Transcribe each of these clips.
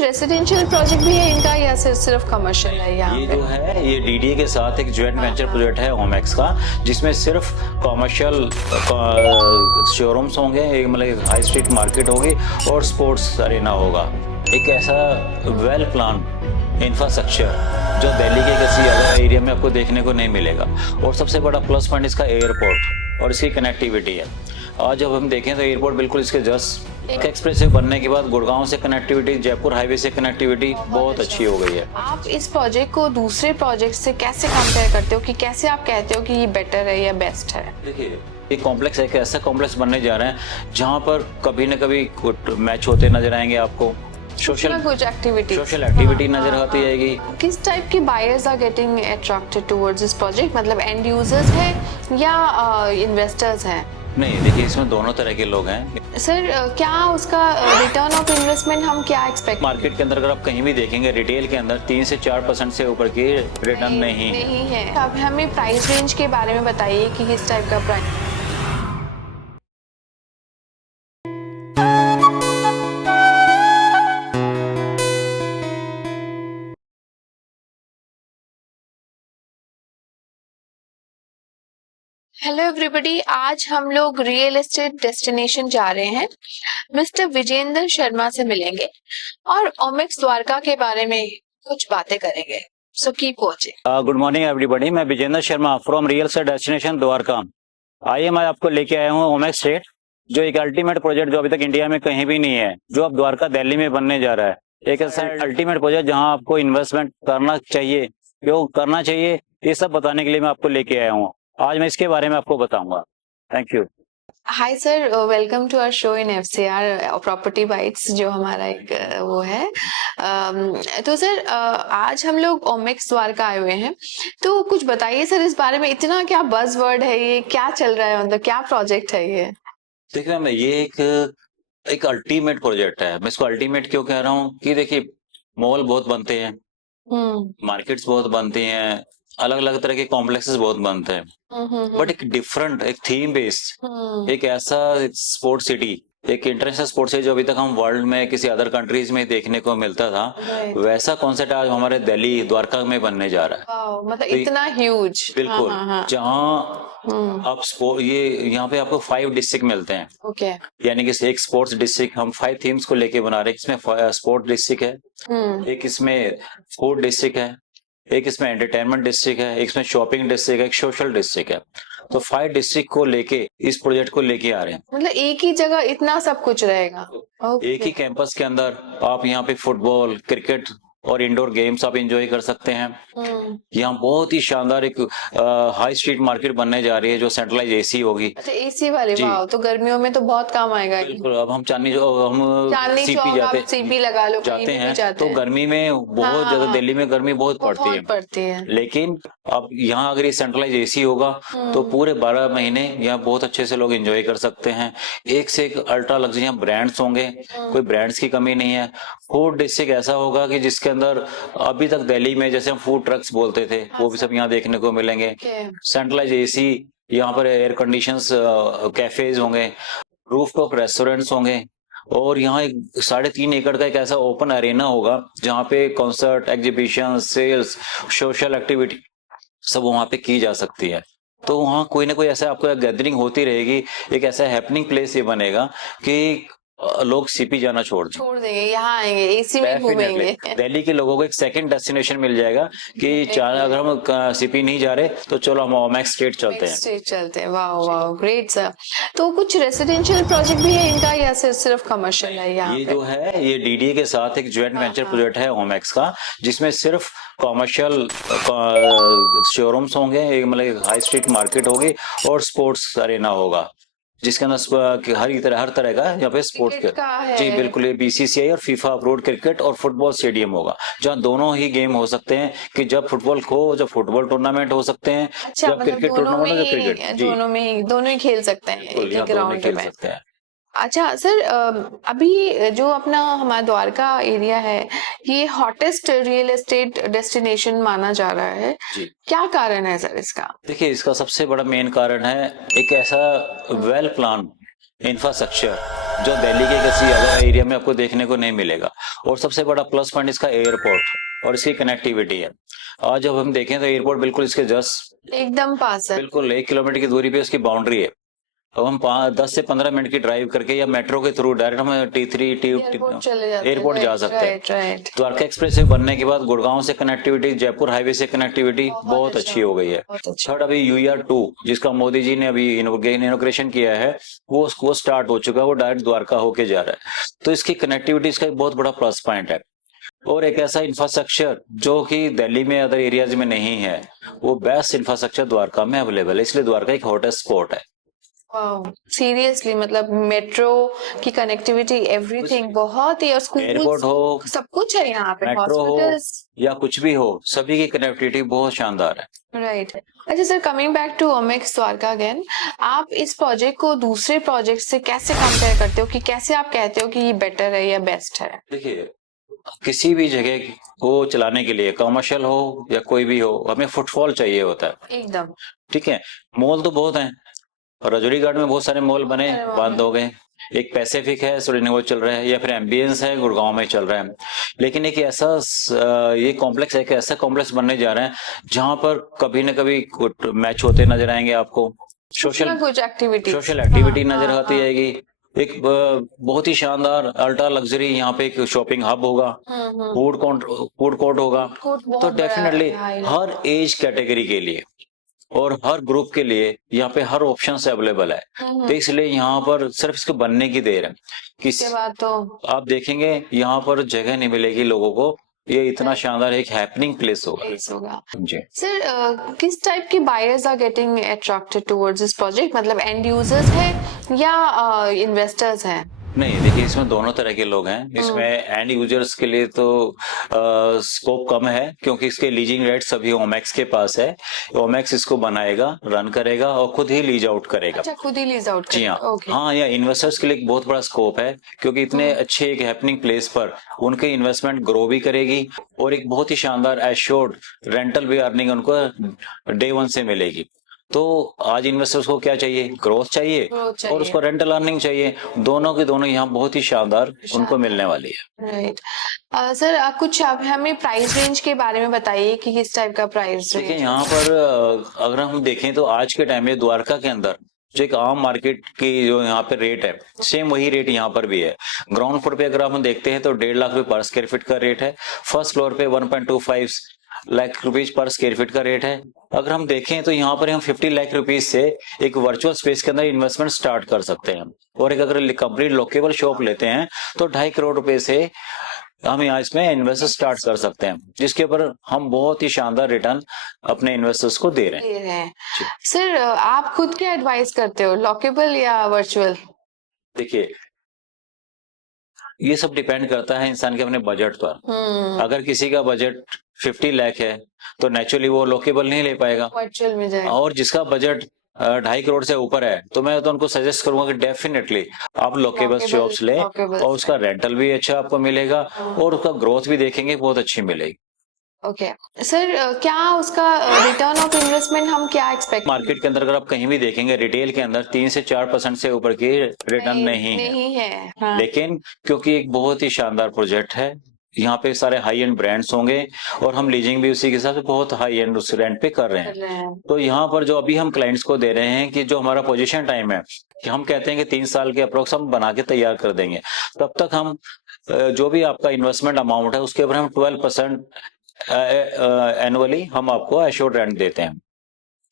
Residential project भी है इनका या सिर्फ कमर्शियल है यहाँ ये पे? जो है ये डीडीए के साथ एक ज्वाइंट वेंचर प्रोजेक्ट है ओमेक्स का, जिसमें सिर्फ कमर्शियल शोरूम्स होंगे, एक मतलब हाई स्ट्रीट मार्केट होगी और स्पोर्ट्स अरेना होगा। एक ऐसा वेल प्लान इंफ्रास्ट्रक्चर जो दिल्ली के किसी अदर एरिया में आपको देखने को नहीं मिलेगा। और सबसे बड़ा प्लस पॉइंट इसका एयरपोर्ट और इसकी कनेक्टिविटी है। आज जब हम देखें तो एयरपोर्ट बिल्कुल इसके जस्ट एक एक्सप्रेस वे बनने के बाद गुड़गांव से कनेक्टिविटी, जयपुर हाईवे से कनेक्टिविटी बहुत अच्छी हो गई है। आप इस प्रोजेक्ट को दूसरे प्रोजेक्ट से कैसे कंपेयर करते हो कि कैसे आप कहते हो कि ये बेटर है या बेस्ट है? देखिए, ये कॉम्प्लेक्स एक ऐसा कॉम्प्लेक्स बनने जा रहे हैं जहां पर कभी न कभी मैच होते नजर आएंगे आपको, कुछ एक्टिविटी नजर आती आएगी। किस टाइप के buyers are getting attracted towards this project? मतलब एंड यूजर्स हैं या इन्वेस्टर्स हैं? नहीं, देखिए इसमें दोनों तरह के लोग हैं। सर क्या उसका रिटर्न ऑफ इन्वेस्टमेंट हम क्या एक्सपेक्ट? मार्केट के अंदर अगर आप कहीं भी देखेंगे रिटेल के अंदर 3 से 4% से ऊपर की रिटर्न नहीं है। अब हमें प्राइस रेंज के बारे में बताइए कि किस टाइप का प्राइस। हेलो एवरीबॉडी, आज हम लोग रियल एस्टेट डेस्टिनेशन जा रहे हैं। मिस्टर विजेंद्र शर्मा से मिलेंगे और ओमेक्स द्वारका के बारे में कुछ बातें करेंगे। So keep watching. Good morning everybody, मैं Vijendra Sharma from real estate destination Dwarka. आइए, मैं आपको लेके आया हूँ ओमेक्स स्टेट, जो एक अल्टीमेट प्रोजेक्ट जो अभी तक इंडिया में कहीं भी नहीं है, जो अब द्वारका दिल्ली में बनने जा रहा है। एक ऐसा अल्टीमेट प्रोजेक्ट जहाँ आपको इन्वेस्टमेंट करना चाहिए, क्यों करना चाहिए, ये सब बताने के लिए मैं आपको लेके आया हूँ। आज मैं इसके बारे में आपको बताऊंगा। Thank you. Hi sir, welcome to our show in FCR property bytes, जो हमारा एक वो है। तो सर आज हम लोग ओमेक्स द्वारका आए हुए हैं, तो कुछ बताइए सर इस बारे में। इतना क्या बज़ वर्ड है, ये क्या चल रहा है, मतलब क्या प्रोजेक्ट है ये? देखिए मैम, ये एक अल्टीमेट प्रोजेक्ट है। मैं इसको अल्टीमेट क्यों कह रहा हूँ कि देखिए, मॉल बहुत बनते हैं, मार्केट्स बहुत बनती हैं, अलग अलग तरह के कॉम्प्लेक्सेस बहुत बनते हैं, बट एक डिफरेंट, एक थीम बेस्ड, एक ऐसा स्पोर्ट्स सिटी, एक इंटरनेशनल स्पोर्ट्स सिटी जो अभी तक हम वर्ल्ड में किसी अदर कंट्रीज में देखने को मिलता था, वैसा कॉन्सेप्ट आज हमारे दिल्ली द्वारका में बनने जा रहा है। मतलब इतना ह्यूज। बिल्कुल, जहाँ आप ये यहाँ पे आपको 5 डिस्ट्रिक्ट मिलते हैं। ओके। यानी कि एक स्पोर्ट्स डिस्ट्रिक्ट, हम 5 थीम्स को लेके बना रहे हैं। इसमें स्पोर्ट्स डिस्ट्रिक्ट है, एक इसमें फूड डिस्ट्रिक्ट है, एक इसमें एंटरटेनमेंट डिस्ट्रिक्ट है, एक इसमें शॉपिंग डिस्ट्रिक्ट है, एक सोशल डिस्ट्रिक्ट है। तो 5 डिस्ट्रिक्ट को लेके इस प्रोजेक्ट को लेके आ रहे हैं। मतलब एक ही जगह इतना सब कुछ रहेगा? एक ही कैंपस के अंदर आप यहाँ पे फुटबॉल, क्रिकेट और इंडोर गेम्स आप एंजॉय कर सकते हैं। यहाँ बहुत ही शानदार एक हाई स्ट्रीट मार्केट बनने जा रही है, जो सेंट्रलाइज एसी होगी। अच्छा, एसी वाली? वाह, तो गर्मियों में तो बहुत काम आएगा। बिल्कुल। अब हम चांदनी सीपी लगा लो, जाते हैं तो गर्मी में बहुत ज्यादा, दिल्ली में गर्मी बहुत पड़ती है। लेकिन अब यहाँ अगर ये सेंट्रलाइज एसी होगा तो पूरे 12 महीने यहाँ बहुत अच्छे से लोग एंजॉय कर सकते हैं। एक से एक अल्ट्रा लग्जरी यहाँ ब्रांड्स होंगे, कोई ब्रांड्स की कमी नहीं है। फूड डिस्ट्रिक्ट ऐसा होगा कि जिसके अंदर अभी तक दिल्ली में जैसे हम फूड ट्रक्स बोलते थे, वो भी सब यहाँ देखने को मिलेंगे। सेंट्रलाइज एसी, यहाँ पर एयर कंडीशंस कैफेज होंगे, रूफटॉप रेस्टोरेंट्स होंगे, और यहाँ एक 3.5 एकड़ का एक ऐसा ओपन अरेना होगा जहाँ पे concert, exhibition, sales, social activity सब वहाँ पे की जा सकती है। तो वहाँ कोई ना कोई ऐसा आपको गैदरिंग होती रहेगी, एक ऐसा हैपनिंग प्लेस ये बनेगा कि लोग सीपी जाना छोड़ देंगे, यहाँ आएंगे, एसी में घूमेंगे। दिल्ली के लोगों को एक सेकंड डेस्टिनेशन मिल जाएगा कि अगर हम सीपी नहीं जा रहे तो चलो हम ओमेक्स स्टेट चलते हैं। वाह वाह, ग्रेट सर। तो कुछ रेसिडेंशियल प्रोजेक्ट भी है इनका या सिर्फ कमर्शियल है यहाँ? ये जो है ये डीडीए के साथ एक ज्वाइंट वेंचर प्रोजेक्ट है ओमेक्स का, जिसमें सिर्फ कमर्शियल शोरूम्स होंगे, एक मतलब हाई स्ट्रीट मार्केट होगी और स्पोर्ट्स अरेना होगा, जिसके अंदर हर तरह का यहाँ पे स्पोर्ट्स जी बिल्कुल, ये बीसीसीआई और फीफा अप्रूव्ड क्रिकेट और फुटबॉल स्टेडियम होगा, जहाँ दोनों ही गेम हो सकते हैं। कि जब फुटबॉल जब फुटबॉल टूर्नामेंट हो सकते हैं, जब क्रिकेट टूर्नामेंट हो, क्रिकेट दोनों ही खेल सकते हैं एक ग्राउंड में। अच्छा सर, अभी जो अपना हमारा द्वारका एरिया है, ये हॉटेस्ट रियल एस्टेट डेस्टिनेशन माना जा रहा है। क्या कारण है सर इसका? देखिए, इसका सबसे बड़ा मेन कारण है एक ऐसा वेल प्लान इंफ्रास्ट्रक्चर जो दिल्ली के किसी अदर एरिया में आपको देखने को नहीं मिलेगा। और सबसे बड़ा प्लस पॉइंट इसका एयरपोर्ट और इसकी कनेक्टिविटी है। आज जब हम देखें तो एयरपोर्ट बिल्कुल इसके जस्ट एकदम पास है, बिल्कुल 1 किलोमीटर की दूरी पे उसकी बाउंड्री है। अब हम 10 से 15 मिनट की ड्राइव करके या मेट्रो के थ्रू डायरेक्ट हम एयरपोर्ट जा सकते हैं। राइट। द्वारका एक्सप्रेस वे बनने के बाद गुड़गांव से कनेक्टिविटी, जयपुर हाईवे से कनेक्टिविटी बहुत अच्छी हो गई है। थर्ड अभी UER2 जिसका मोदी जी ने अभी इनोग्रेशन किया है वो स्टार्ट हो चुका है, वो डायरेक्ट द्वारका होके जा रहा है। तो इसकी कनेक्टिविटी इसका एक बहुत बड़ा प्लस पॉइंट है। और एक ऐसा इंफ्रास्ट्रक्चर जो कि दिल्ली में अदर एरियाज में नहीं है, वो बेस्ट इंफ्रास्ट्रक्चर द्वारका में अवेलेबल है, इसलिए द्वारका एक हॉटेस्ट स्पॉट है। सीरियसली मतलब मेट्रो की कनेक्टिविटी एवरीथिंग बहुत ही, और स्कूल एयरपोर्ट हो, सब कुछ है यहाँ पे, मेट्रो हो या कुछ भी हो, सभी की कनेक्टिविटी बहुत शानदार है। राइट। अच्छा sir, coming back to Omaxe Dwarka again, आप इस प्रोजेक्ट को दूसरे प्रोजेक्ट से कैसे कंपेयर करते हो कि कैसे आप कहते हो कि ये बेटर है या बेस्ट है? देखिए, किसी भी जगह को चलाने के लिए, कमर्शियल हो या कोई भी हो, हमें फुटफॉल चाहिए होता है। एकदम ठीक है, मॉल तो बहुत हैं, रजौरी गार्ड में बहुत सारे मॉल बने, बंद हो गए। एक पैसिफिक है सो रिन्यूअल चल रहा है, या फिर एम्बियंस है गुड़गांव में चल रहा है। लेकिन एक ऐसा ये कॉम्प्लेक्स है, एक ऐसा कॉम्प्लेक्स बनने जा रहा है जहां पर कभी न कभी मैच होते नजर आएंगे आपको, सोशल एक्टिविटी नजर आती आएगी। एक बहुत ही शानदार अल्ट्रा लग्जरी यहाँ पे एक शॉपिंग हब होगा, फूड कोर्ट होगा। तो डेफिनेटली हर एज कैटेगरी के लिए और हर ग्रुप के लिए यहाँ पे हर ऑप्शन अवेलेबल है। तो इसलिए यहाँ पर सिर्फ इसके बनने की देर है। किसी बात तो आप देखेंगे यहाँ पर जगह नहीं मिलेगी लोगों को, ये इतना शानदार एक हैपनिंग प्लेस होगा। जी सर, किस टाइप के buyers are getting attracted towards this project? मतलब एंड यूजर्स है या इन्वेस्टर्स हैं? नहीं, देखिए इसमें दोनों तरह के लोग हैं। इसमें एंड यूजर्स के लिए तो स्कोप कम है, क्योंकि इसके लीजिंग राइट्स अभी ओमेक्स के पास है। ओमेक्स इसको बनाएगा, रन करेगा और खुद ही लीज आउट करेगा। अच्छा, खुद ही लीज आउट जी हाँ। हाँ, या इन्वेस्टर्स के लिए एक बहुत बड़ा स्कोप है, क्योंकि इतने अच्छे एक हैपनिंग प्लेस पर उनके इन्वेस्टमेंट ग्रो भी करेगी और एक बहुत ही शानदार एश्योर्ड रेंटल भी अर्निंग उनको डे 1 से मिलेगी। तो आज इन्वेस्टर्स को क्या चाहिए? ग्रोथ चाहिए और उसको रेंटल अर्निंग चाहिए। दोनों की दोनों यहाँ बहुत ही शानदार उनको मिलने वाली है। राइट। सर, आप कुछ हमें प्राइस रेंज के बारे में बताइए कि किस टाइप का प्राइस रेंज? देखिए, यहाँ पर अगर हम देखें तो आज के टाइम में द्वारका के अंदर जो एक आम मार्केट की जो यहाँ पे रेट है, सेम वही रेट यहाँ पर भी है। ग्राउंड फ्लोर पे अगर हम देखते हैं तो 1.5 लाख रुपए पर स्क्वायर फीट का रेट है। फर्स्ट फ्लोर पे 1.25 lakh rupees per square feet का रेट है। अगर हम देखें तो यहाँ पर हम 50 लाख रुपीज से एक वर्चुअल स्पेस के अंदर इन्वेस्टमेंट स्टार्ट कर सकते हैं। और एक अगर कंप्लीट लोकेबल शॉप लेते हैं तो 2.5 करोड़ रुपए से हम यहाँ इसमें इन्वेस्टर स्टार्ट कर सकते हैं, जिसके ऊपर हम बहुत ही शानदार रिटर्न अपने इन्वेस्टर्स को दे रहे हैं। सर, आप खुद क्या एडवाइस करते हो, लॉकेबल या वर्चुअल? देखिए, ये सब डिपेंड करता है इंसान के अपने बजट पर। अगर किसी का बजट 50 लाख है तो नेचुरली वो लोकेबल नहीं ले पाएगा, वर्चुअल में जाएगा। और जिसका बजट 2.5 करोड़ से ऊपर है तो मैं तो उनको सजेस्ट करूंगा कि डेफिनेटली आप लोकेबल शॉप्स लें, और उसका रेंटल भी अच्छा आपको मिलेगा और उसका ग्रोथ भी देखेंगे बहुत अच्छी मिलेगी। ओके सर, क्या उसका रिटर्न ऑफ इन्वेस्टमेंट हम क्या एक्सपेक्ट? मार्केट के अंदर अगर आप कहीं भी देखेंगे रिटेल के अंदर 3 से 4% से ऊपर की रिटर्न नहीं है। हाँ। लेकिन क्योंकि एक बहुत ही शानदार प्रोजेक्ट है, यहाँ पे सारे हाई एंड ब्रांड्स होंगे और हम लीजिंग भी उसी के हिसाब से बहुत हाई एंड उस रेंट पे कर रहे हैं। तो यहाँ पर जो अभी हम क्लाइंट्स को दे रहे हैं कि जो हमारा पोजीशन टाइम है कि हम कहते हैं कि 3 साल के अप्रोक्स हम बना के तैयार कर देंगे, तब तक हम जो भी आपका इन्वेस्टमेंट अमाउंट है उसके ऊपर हम 12% एनुअली हम आपको एश्योर्ड रेंट देते हैं,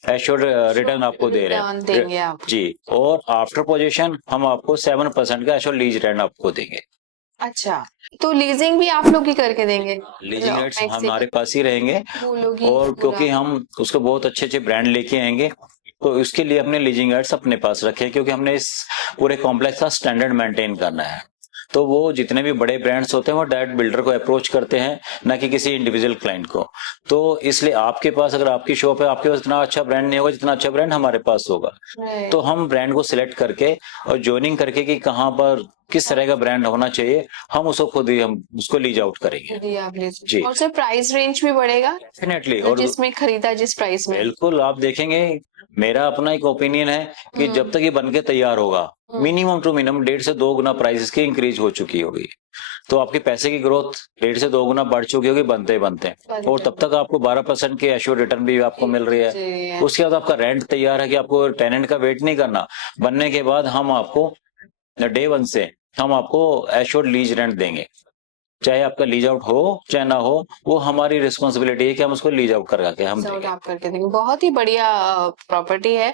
एश्योर्ड रिटर्न आपको दे रहे हैं जी। और आफ्टर पोजीशन हम आपको 7% का एश्योर्ड लीज रेंट आपको देंगे। अच्छा, तो लीजिंग भी आप लोग ही करके देंगे? लीजिंग रेट्स हमारे पास ही रहेंगे, और क्योंकि हम उसको बहुत अच्छे अच्छे ब्रांड लेके आएंगे तो उसके लिए अपने लीजिंग रेट्स अपने पास रखे, क्योंकि हमने इस पूरे कॉम्प्लेक्स का स्टैंडर्ड मेंटेन करना है। तो वो जितने भी बड़े ब्रांड्स होते हैं वो डायरेक्ट बिल्डर को अप्रोच करते हैं, ना कि किसी इंडिविजुअल क्लाइंट को। तो इसलिए आपके पास अगर आपकी शॉप है, आपके पास इतना अच्छा ब्रांड नहीं होगा जितना अच्छा ब्रांड हमारे पास होगा। तो हम ब्रांड को सिलेक्ट करके और ज्वाइनिंग करके कि कहाँ पर किस तरह का ब्रांड होना चाहिए, हम उसको खुद ही हम उसको लीज आउट करेंगे जी। और सर, प्राइस रेंज भी बढ़ेगा डेफिनेटली, और जिसमें खरीदा जिस प्राइस में। बिल्कुल, आप देखेंगे, मेरा अपना एक ओपिनियन है कि जब तक ये बनके तैयार होगा मिनिमम टू मिनिमम 1.5 से 2 गुना प्राइसेस की इंक्रीज हो चुकी होगी। तो आपके पैसे की ग्रोथ 1.5 से 2 गुना बढ़ चुकी होगी बनते बनते, और तब तक आपको 12% की एश्योर्ड रिटर्न भी आपको मिल रही है। उसके बाद आपका रेंट तैयार है कि आपको टेनेंट का वेट नहीं करना। बनने के बाद हम आपको डे 1 से हम आपको एश्योर्ड लीज रेंट देंगे, चाहे आपका लीज आउट हो चाहे ना हो, वो हमारी रिस्पॉन्सिबिलिटी है कि हम उसको लीज आउट करके हम देंगे। आप करके देंगे। बहुत ही बढ़िया प्रॉपर्टी है,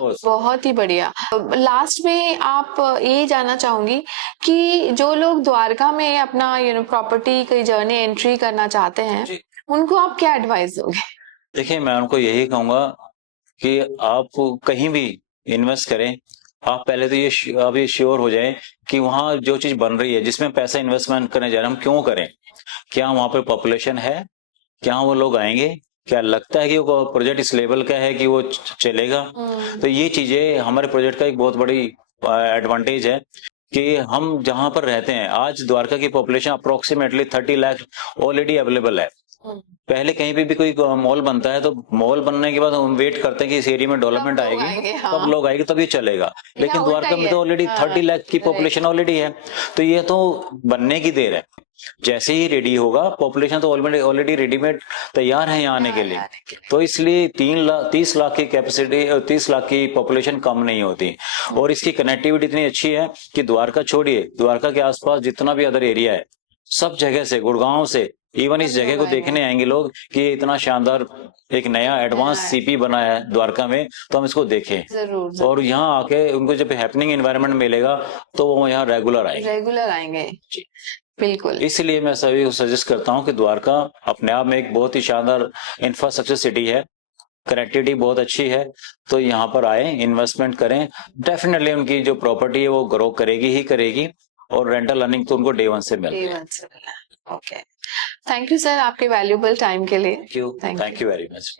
बहुत ही बढ़िया। लास्ट में आप ये जानना चाहूंगी कि जो लोग द्वारका में अपना प्रॉपर्टी की जर्नी एंट्री करना चाहते हैं, उनको आप क्या एडवाइस दोगे? देखिए, मैं उनको यही कहूंगा कि आप कहीं भी इन्वेस्ट करें, आप पहले तो ये श्योर हो जाएं कि वहां जो चीज बन रही है, जिसमें पैसा इन्वेस्टमेंट करने जा रहे हैं, हम क्यों करें, क्या वहां पर पॉपुलेशन है, क्या वो लोग आएंगे, क्या लगता है कि वो प्रोजेक्ट इस लेवल का है कि वो चलेगा। तो ये चीजें हमारे प्रोजेक्ट का एक बहुत बड़ी एडवांटेज है कि हम जहां पर रहते हैं, आज द्वारका की population approximately 30 lakh already available है। पहले कहीं पे भी कोई मॉल बनता है तो मॉल बनने के बाद हम वेट करते हैं कि इस एरिया में डेवलपमेंट आएगी, तब लोग आएंगे, तब ये चलेगा। लेकिन द्वारका में तो ऑलरेडी 30 लाख की पॉपुलेशन ऑलरेडी है, तो ये तो बनने की देर है। जैसे ही रेडी होगा, पॉपुलेशन तो ऑलरेडी रेडीमेड तैयार है यहाँ आने के लिए। तो इसलिए 30 लाख की कैपेसिटी, 30 लाख की पॉपुलेशन कम नहीं होती। और इसकी कनेक्टिविटी इतनी अच्छी है कि द्वारका छोड़िए, द्वारका के आसपास जितना भी अदर एरिया है, सब जगह से, गुड़गांव से इवन इस जगह को देखने आएंगे लोग कि इतना शानदार एक नया एडवांस सीपी बना है द्वारका में, तो हम इसको देखें। जरूर। और यहाँ आके उनको जब हैपनिंग एनवायरनमेंट मिलेगा तो वो यहाँ रेगुलर आएंगे। बिल्कुल। इसलिए मैं सभी को सजेस्ट करता हूँ कि द्वारका अपने आप में एक बहुत ही शानदार इंफ्रास्ट्रक्चर सिटी है, कनेक्टिविटी बहुत अच्छी है, तो यहाँ पर आए, इन्वेस्टमेंट करें, डेफिनेटली उनकी जो प्रॉपर्टी है वो ग्रो करेगी ही करेगी, और रेंटल अर्निंग तो उनको डे 1 से मिलेगी। ओके, थैंक यू सर आपके वैल्यूएबल टाइम के लिए। Thank you very much.